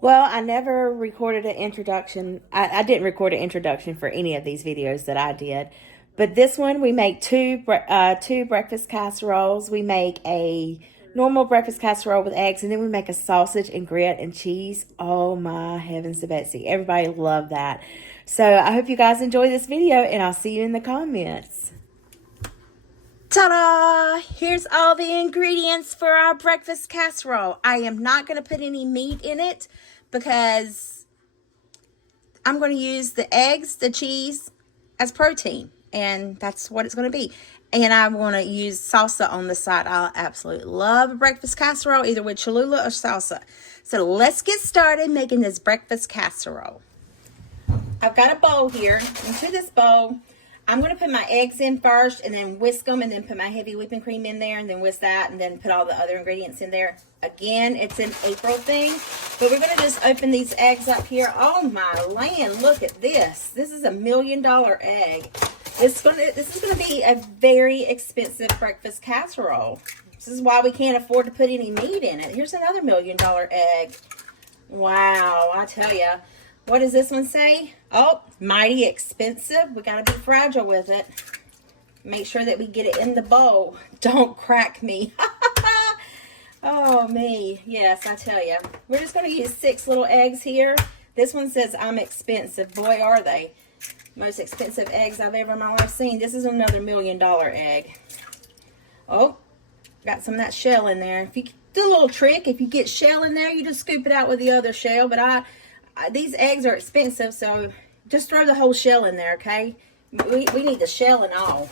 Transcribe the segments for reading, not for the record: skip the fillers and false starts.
Well, I never recorded an introduction. I didn't record an introduction for any of these videos that I did. But this one, we make two breakfast casseroles. We make a normal breakfast casserole with eggs, and then we make a sausage and grit and cheese. Oh my heavens to Betsy. Everybody loved that. So I hope you guys enjoy this video, and I'll see you in the comments. Ta-da! Here's all the ingredients for our breakfast casserole. I am not going to put any meat in it because I'm going to use the eggs, the cheese as protein, and that's what it's going to be. And I want to use salsa on the side. I absolutely love a breakfast casserole, either with Cholula or salsa. So let's get started making this breakfast casserole. I've got a bowl here. Into this bowl, I'm going to put my eggs in first and then whisk them and then put my heavy whipping cream in there and then whisk that and then put all the other ingredients in there. Again, it's an April thing, but we're going to just open these eggs up here. Oh my land, look at this. This is $1 million egg. This is going to be a very expensive breakfast casserole. This is why we can't afford to put any meat in it. Here's another $1 million egg. Wow, I tell you. What does this one say? Oh, mighty expensive. We got to be fragile with it. Make sure that we get it in the bowl. Don't crack me. Oh, me. Yes, I tell you. We're just going to use 6 little eggs here. This one says I'm expensive. Boy, are they. Most expensive eggs I've ever in my life seen. This is another $1 million egg. Oh, got some of that shell in there. If you do a little trick, if you get shell in there, you just scoop it out with the other shell. But these eggs are expensive, so just throw the whole shell in there, okay? We need the shell and all.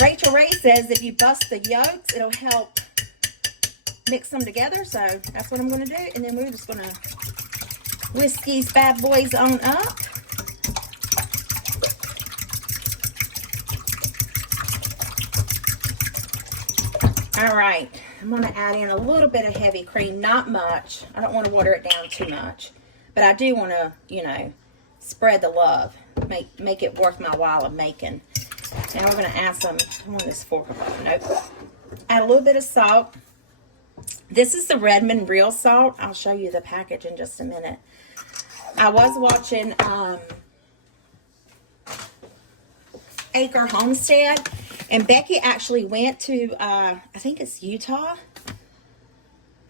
Rachel Ray says if you bust the yolks, it'll help mix them together. So that's what I'm going to do. And then we're just going to whisk these bad boys on up. All right. I'm going to add in a little bit of heavy cream, not much. I don't want to water it down too much. But I do want to, you know, spread the love. Make it worth my while of making. Now we're going to add some, I want this fork. Nope. Add a little bit of salt. This is the Redmond real salt. I'll show you the package in just a minute. I was watching Acre Homestead, and Becky actually went to, I think it's Utah.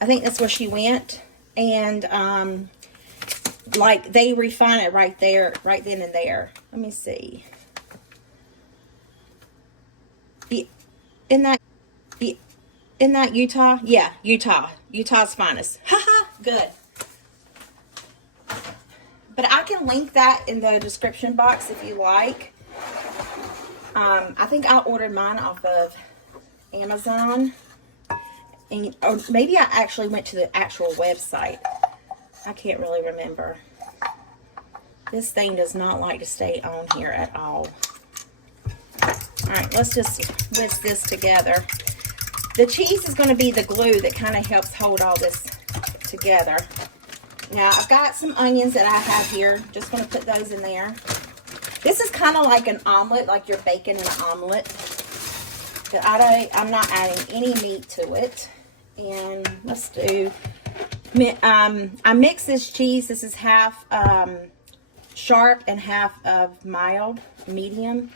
I think that's where she went. And, like, they refine it right there, right then and there. Let me see. In that Utah? Yeah, Utah. Utah's finest. Haha, good. But I can link that in the description box if you like. I think I ordered mine off of Amazon. Or maybe I actually went to the actual website. I can't really remember. This thing does not like to stay on here at all. Alright, let's just whisk this together. The cheese is going to be the glue that kind of helps hold all this together. Now, I've got some onions that I have here. Just going to put those in there. This is kind of like an omelet, like you're baking an omelet. But I'm not adding any meat to it. And let's do... I mix this cheese. This is half sharp and half of mild, medium.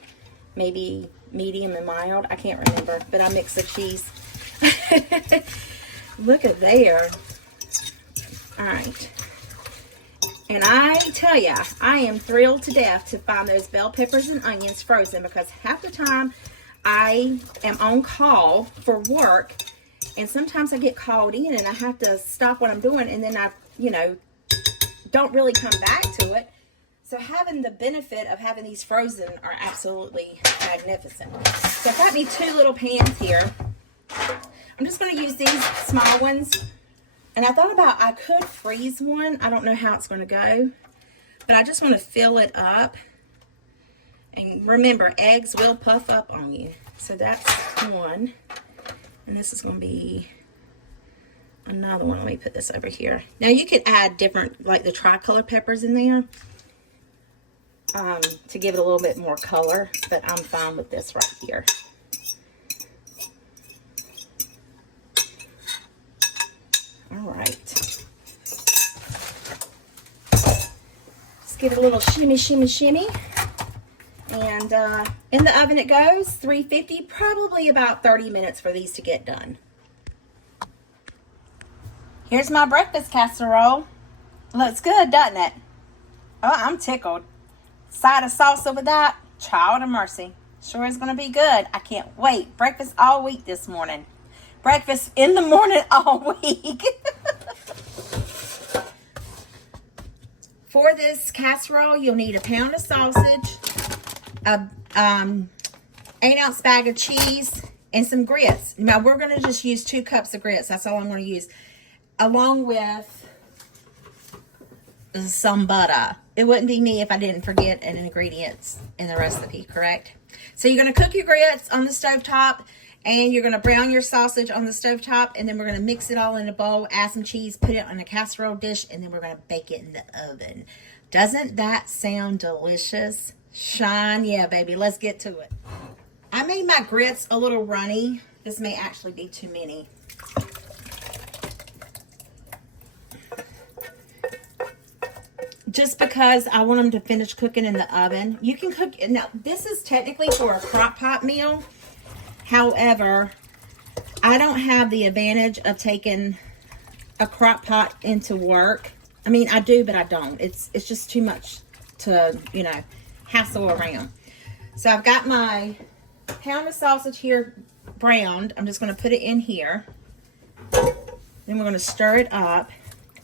Maybe medium and mild. I can't remember. But I mix the cheese. Look at there. Alright. And I tell ya, I am thrilled to death to find those bell peppers and onions frozen, because half the time I am on call for work, and sometimes I get called in and I have to stop what I'm doing, and then I, you know, don't really come back to it. So having the benefit of having these frozen are absolutely magnificent. So I've got me 2 little pans here. I'm just going to use these small ones. And I thought about I could freeze one. I don't know how it's going to go. But I just want to fill it up. And remember, eggs will puff up on you. So that's one. And this is going to be another one. Let me put this over here. Now you could add different, like the tricolor peppers in there. To give it a little bit more color. But I'm fine with this right here. right. Just give it a little shimmy, shimmy, shimmy. And in the oven it goes, 350, probably about 30 minutes for these to get done. Here's my breakfast casserole. Looks good, doesn't it? Oh, I'm tickled. Side of salsa with that, child of mercy. Sure is going to be good. I can't wait. Breakfast all week this morning. Breakfast in the morning all week. For this casserole, you'll need a pound of sausage, a 8-ounce bag of cheese, and some grits. Now, we're going to just use 2 cups of grits. That's all I'm going to use. Along with some butter. It wouldn't be me if I didn't forget an ingredients in the recipe, correct? So you're going to cook your grits on the stovetop, and you're going to brown your sausage on the stovetop, and then we're going to mix it all in a bowl, add some cheese, put it on a casserole dish, and then we're going to bake it in the oven. Doesn't that sound delicious? Shine, yeah, baby. Let's get to it. I made my grits a little runny. This may actually be too many. Just because I want them to finish cooking in the oven. You can cook, now this is technically for a crock pot meal. However, I don't have the advantage of taking a crock pot into work. I mean, I do, but I don't. It's just too much to, you know, hassle around. So I've got my pound of sausage here browned. I'm just going to put it in here. Then we're going to stir it up.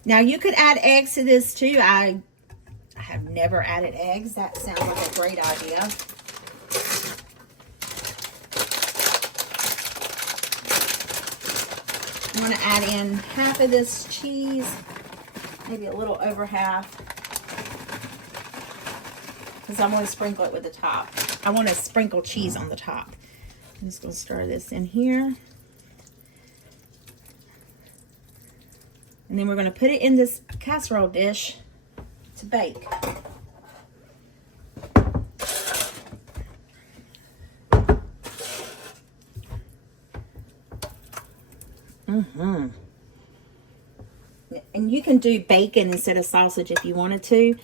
Now you could add eggs to this too. I have never added eggs. That sounds like a great idea. I'm going to add in half of this cheese, maybe a little over half, because I'm going to sprinkle it with the top. I want to sprinkle cheese on the top. I'm just going to stir this in here. And then we're going to put it in this casserole dish to bake. And you can do bacon instead of sausage if you wanted to.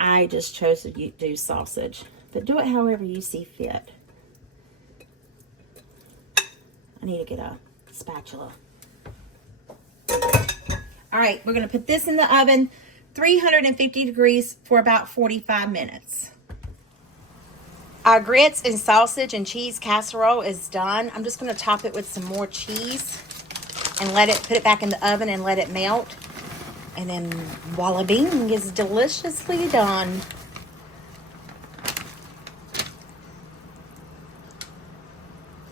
I just chose to do sausage. But do it however you see fit. I need to get a spatula. All right, we're going to put this in the oven, 350 degrees for about 45 minutes. Our grits and sausage and cheese casserole is done. I'm just going to top it with some more cheese and put it back in the oven and let it melt. And then voila bing is deliciously done.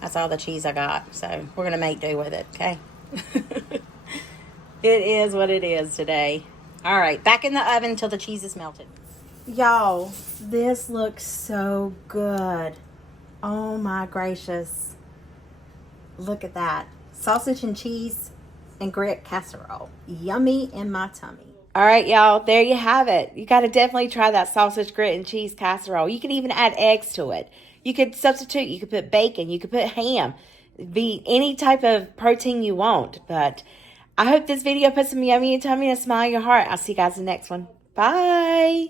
That's all the cheese I got. So we're going to make do with it, okay? It is what it is today. All right, back in the oven until the cheese is melted. Y'all, this looks so good. Oh my gracious. Look at that. Sausage and cheese and grit casserole. Yummy in my tummy. All right, y'all, there you have it. You got to definitely try that sausage, grit, and cheese casserole. You can even add eggs to it. You could substitute. You could put bacon. You could put ham. Be any type of protein you want. But I hope this video puts some yummy in your tummy and a smile in your heart. I'll see you guys in the next one. Bye.